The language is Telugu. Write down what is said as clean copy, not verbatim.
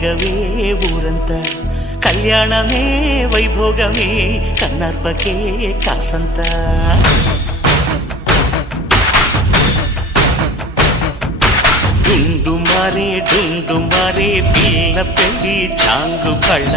రేగవే ఊరంతా కళ్యాణమే వైభోగమే కన్నార్పకే కాసంత డుండు మారే పిల్ల పెళ్ళి చాంగు కళ్ళ